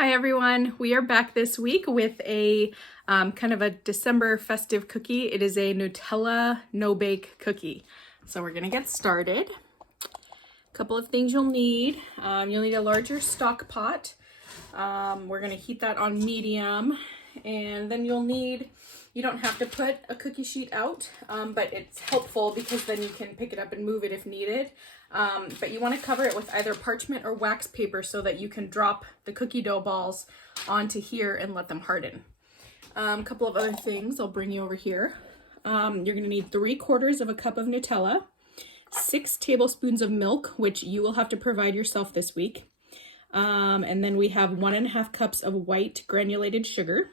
Hi everyone, we are back this week with a kind of a December festive cookie. It is a Nutella no-bake cookie. So we're gonna get started. A couple of things you'll need. You'll need a larger stock pot. We're gonna heat that on medium, and then you don't have to put a cookie sheet out, but it's helpful because then you can pick it up and move it if needed. But you want to cover it with either parchment or wax paper so that you can drop the cookie dough balls onto here and let them harden. A couple of other things I'll bring you over here. You're going to need 3/4 of a cup of Nutella, 6 tablespoons of milk, which you will have to provide yourself this week. And then we have 1.5 cups of white granulated sugar.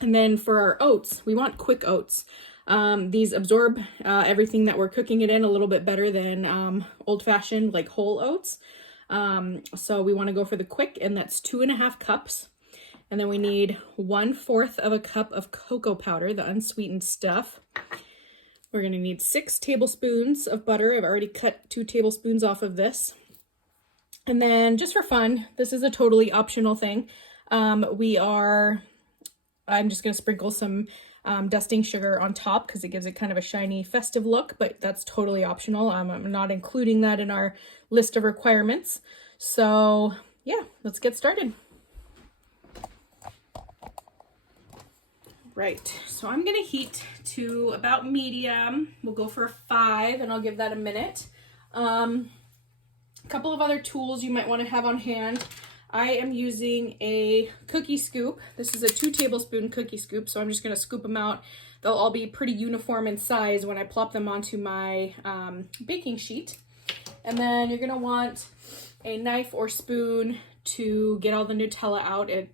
And then for our oats, we want quick oats. These absorb everything that we're cooking it in a little bit better than old-fashioned like whole oats. So we want to go for the quick, and that's 2.5 cups. And then we need 1/4 of a cup of cocoa powder, the unsweetened stuff. We're going to need 6 tablespoons of butter. I've already cut 2 tablespoons off of this. And then just for fun, this is a totally optional thing. I'm just going to sprinkle some dusting sugar on top because it gives it kind of a shiny, festive look, but that's totally optional. I'm not including that in our list of requirements. So yeah, let's get started. Right, so I'm going to heat to about medium. We'll go for 5 and I'll give that a minute. A couple of other tools you might want to have on hand. I am using a cookie scoop. This is a 2 tablespoon cookie scoop, so I'm just going to scoop them out. They'll all be pretty uniform in size when I plop them onto my baking sheet. And then you're going to want a knife or spoon to get all the Nutella out. It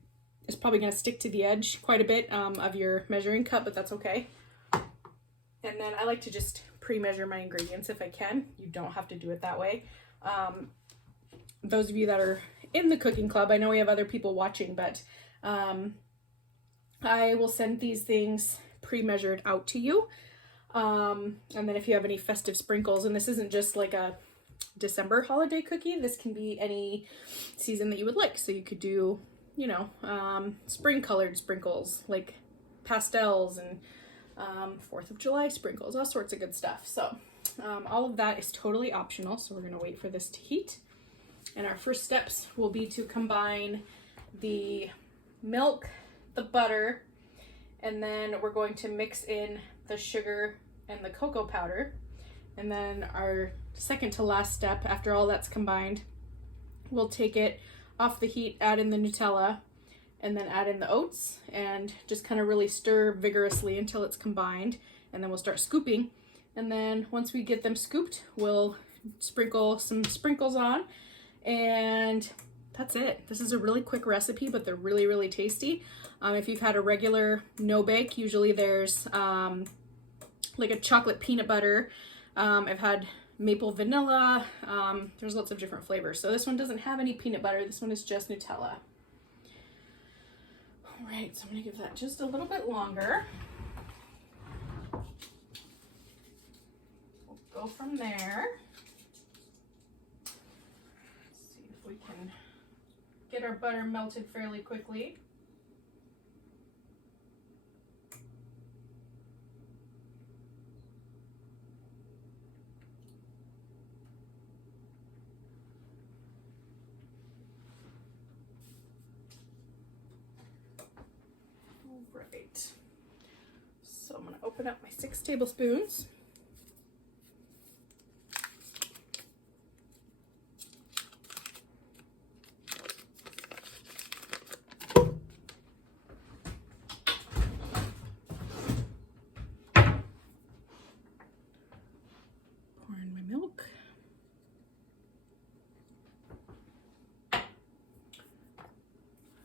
is probably going to stick to the edge quite a bit of your measuring cup, but that's okay. And then I like to just pre-measure my ingredients if I can. You don't have to do it that way. Those of you that are in the cooking club, I know we have other people watching, but I will send these things pre-measured out to you. And then if you have any festive sprinkles, and this isn't just like a December holiday cookie, this can be any season that you would like. So you could do, spring colored sprinkles like pastels and 4th of July sprinkles, all sorts of good stuff. So all of that is totally optional. So we're going to wait for this to heat. And our first steps will be to combine the milk, the butter, and then we're going to mix in the sugar and the cocoa powder. And then our second to last step, after all that's combined, we'll take it off the heat, add in the Nutella, and then add in the oats, and just kind of really stir vigorously until it's combined. And then we'll start scooping. And then once we get them scooped, we'll sprinkle some sprinkles on. And that's it. This is a really quick recipe, but they're really, really tasty. If you've had a regular no-bake, usually there's like a chocolate peanut butter. I've had maple vanilla. There's lots of different flavors. So this one doesn't have any peanut butter. This one is just Nutella. All right, so I'm gonna give that just a little bit longer. We'll go from there. We can get our butter melted fairly quickly. All right. So I'm going to open up my 6 tablespoons.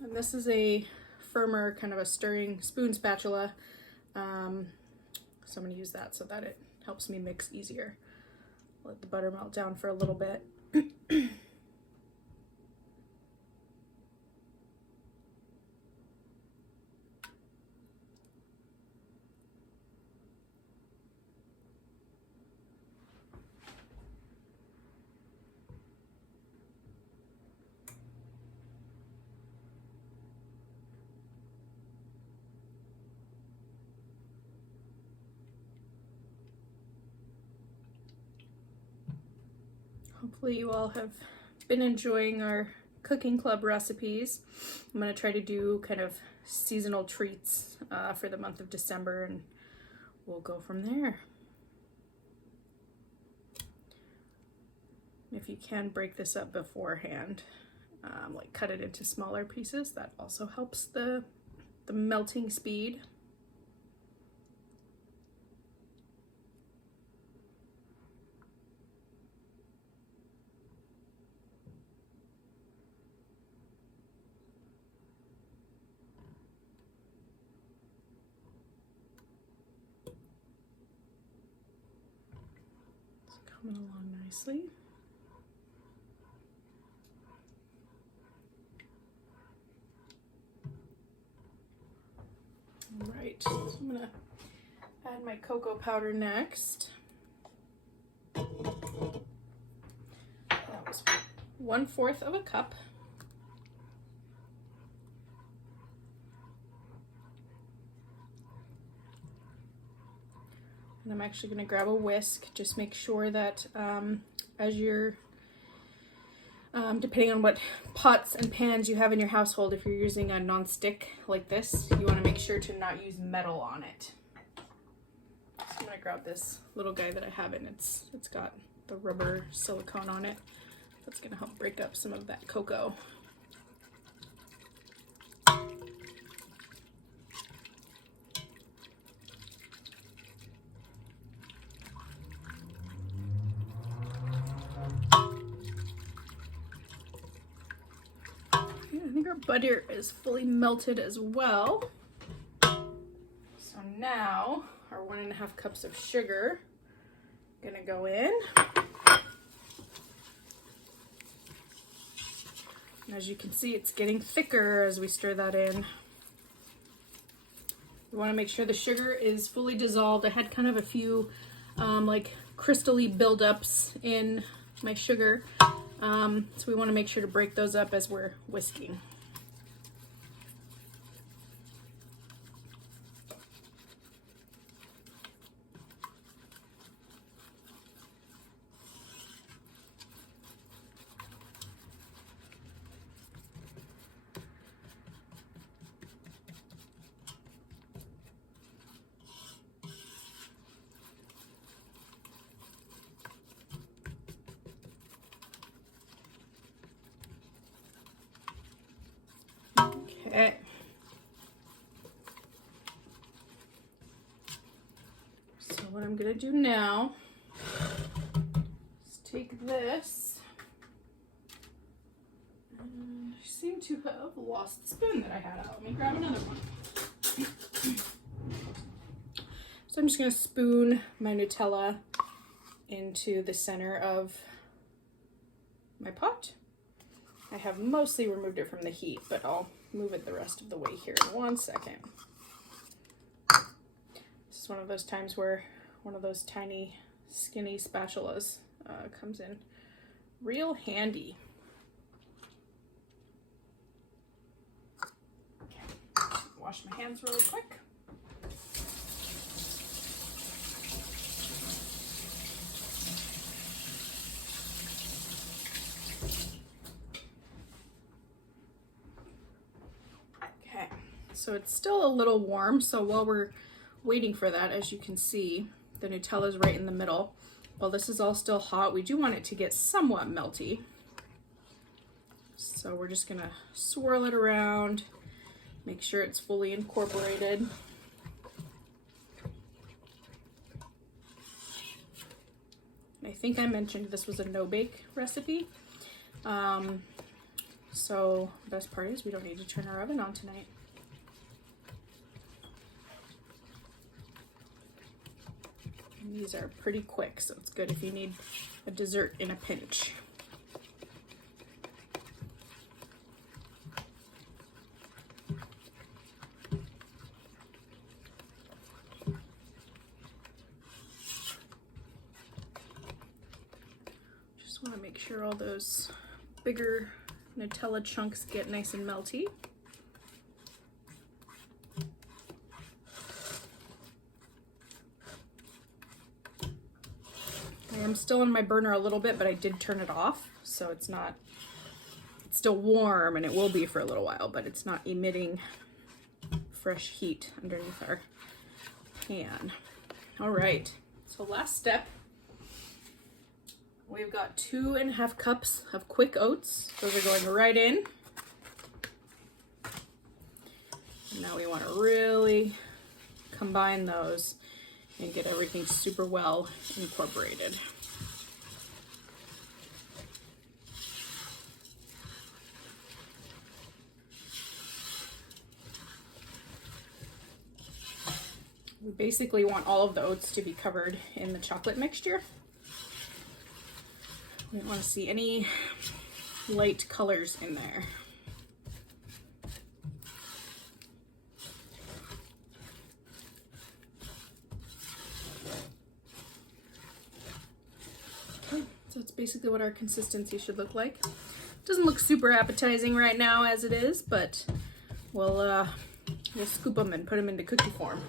And this is a firmer kind of a stirring spoon spatula. So I'm going to use that so that it helps me mix easier. Let the butter melt down for a little bit. Hopefully you all have been enjoying our cooking club recipes. I'm going to try to do kind of seasonal treats for the month of December, and we'll go from there. If you can break this up beforehand, like cut it into smaller pieces, that also helps the melting speed. It's coming along nicely. All right, so I'm gonna add my cocoa powder next. That was 1/4 of a cup. And I'm actually gonna grab a whisk. Just make sure that as you're depending on what pots and pans you have in your household, if you're using a non-stick like this, you want to make sure to not use metal on it. So I'm going to grab this little guy that I have, and it's got the rubber silicone on it. That's going to help break up some of that cocoa. I think our butter is fully melted as well. So now our 1.5 cups of sugar gonna go in. And as you can see, it's getting thicker as we stir that in. You want to make sure the sugar is fully dissolved. I had kind of a few like crystally buildups in my sugar. So we want to make sure to break those up as we're whisking. Okay. So what I'm gonna do now is take this. And I seem to have lost the spoon that I had out. Let me grab another one. So I'm just gonna spoon my Nutella into the center of my pot. I have mostly removed it from the heat, but I'll move it the rest of the way here in 1 second. This is one of those times where one of those tiny skinny spatulas comes in real handy. Okay. Wash my hands really quick. So it's still a little warm, so while we're waiting for that, as you can see, the Nutella's right in the middle. While this is all still hot, we do want it to get somewhat melty. So we're just gonna swirl it around, make sure it's fully incorporated. I think I mentioned this was a no-bake recipe. So the best part is we don't need to turn our oven on tonight. And these are pretty quick, so it's good if you need a dessert in a pinch. Just want to make sure all those bigger Nutella chunks get nice and melty. I am still on my burner a little bit, but I did turn it off, so it's still warm, and it will be for a little while, but it's not emitting fresh heat underneath our pan. All right, so last step, we've got 2.5 cups of quick oats. Those are going right in. And now we want to really combine those and get everything super well incorporated. We basically want all of the oats to be covered in the chocolate mixture. We don't want to see any light colors in there. Okay, so that's basically what our consistency should look like. Doesn't look super appetizing right now as it is, but we'll scoop them and put them into cookie form.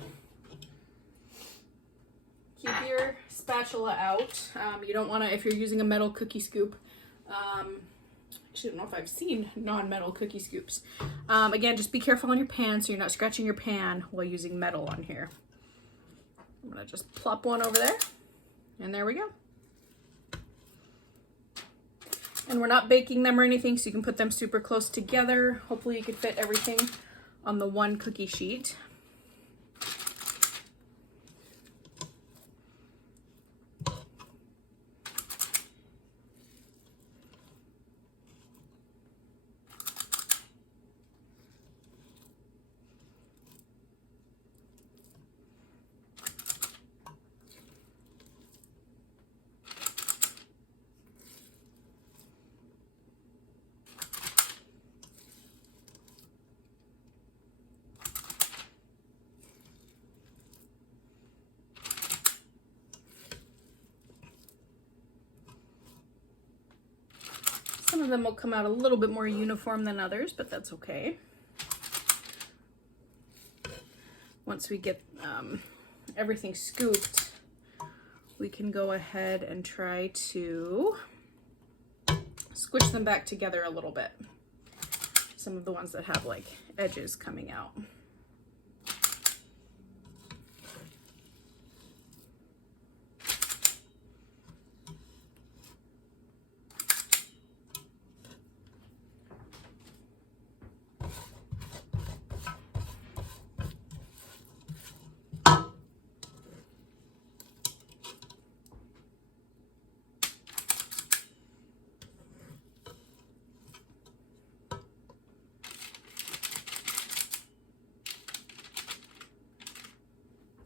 Keep your spatula out. You don't want to, if you're using a metal cookie scoop, actually I don't know if I've seen non-metal cookie scoops. Again, just be careful on your pan so you're not scratching your pan while using metal on here. I'm gonna just plop one over there, and there we go. And we're not baking them or anything, so you can put them super close together. Hopefully you can fit everything on the one cookie sheet. Some of them will come out a little bit more uniform than others, but that's okay. Once we get everything scooped, we can go ahead and try to squish them back together a little bit. Some of the ones that have like edges coming out.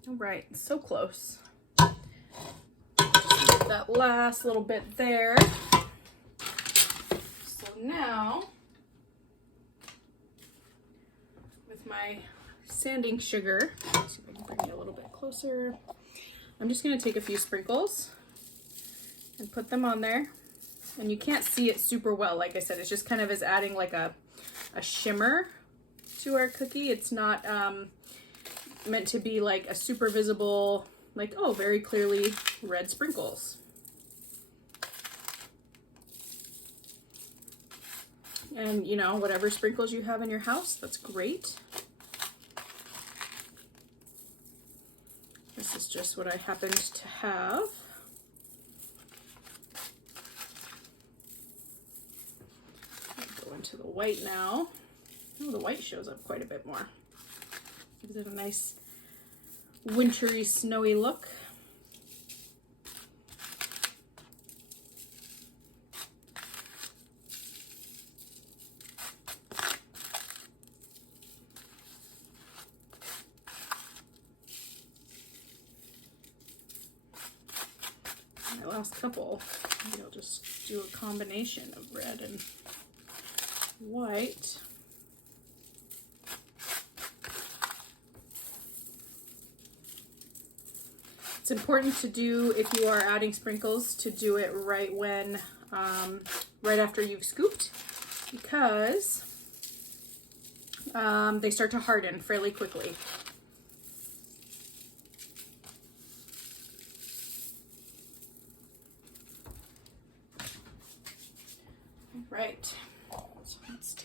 All right, so close. Just leave that last little bit there. So now, with my sanding sugar, let's see if I can bring it a little bit closer. I'm just gonna take a few sprinkles and put them on there. And you can't see it super well, like I said, it's just kind of is adding like a shimmer to our cookie. It's not meant to be like a super visible, like, oh, very clearly red sprinkles. And you know, whatever sprinkles you have in your house, that's great. This is just what I happened to have. I'll go into the white now. Oh, the white shows up quite a bit more. Gives it a nice wintry, snowy look. My last couple, maybe I'll just do a combination of red and white. It's important to do, if you are adding sprinkles, to do it right when, right after you've scooped, because they start to harden fairly quickly.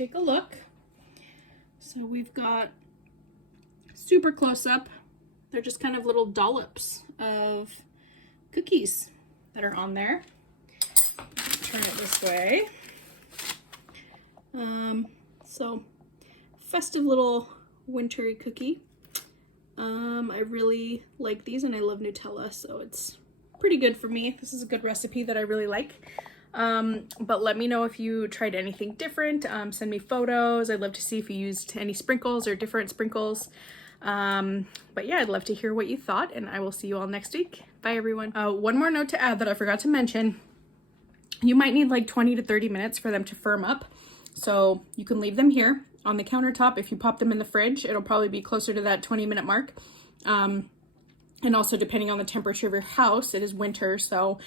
take a look. So we've got super close up. They're just kind of little dollops of cookies that are on there. Turn it this way. So festive little wintry cookie. I really like these and I love Nutella, so it's pretty good for me. This is a good recipe that I really like. But let me know if you tried anything different. Send me photos. I'd love to see if you used any sprinkles or different sprinkles. But yeah, I'd love to hear what you thought, and I will see you all next week. Bye everyone. One more note to add that I forgot to mention. You might need like 20 to 30 minutes for them to firm up. So you can leave them here on the countertop. If you pop them in the fridge, it'll probably be closer to that 20-minute mark. And also depending on the temperature of your house, it is winter, so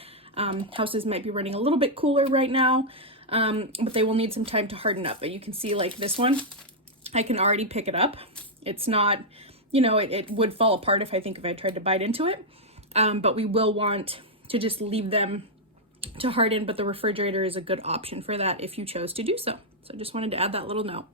houses might be running a little bit cooler right now, but they will need some time to harden up. But you can see like this one, I can already pick it up. It's not, you know, it would fall apart if I tried to bite into it. But we will want to just leave them to harden, but the refrigerator is a good option for that if you chose to do so. So I just wanted to add that little note.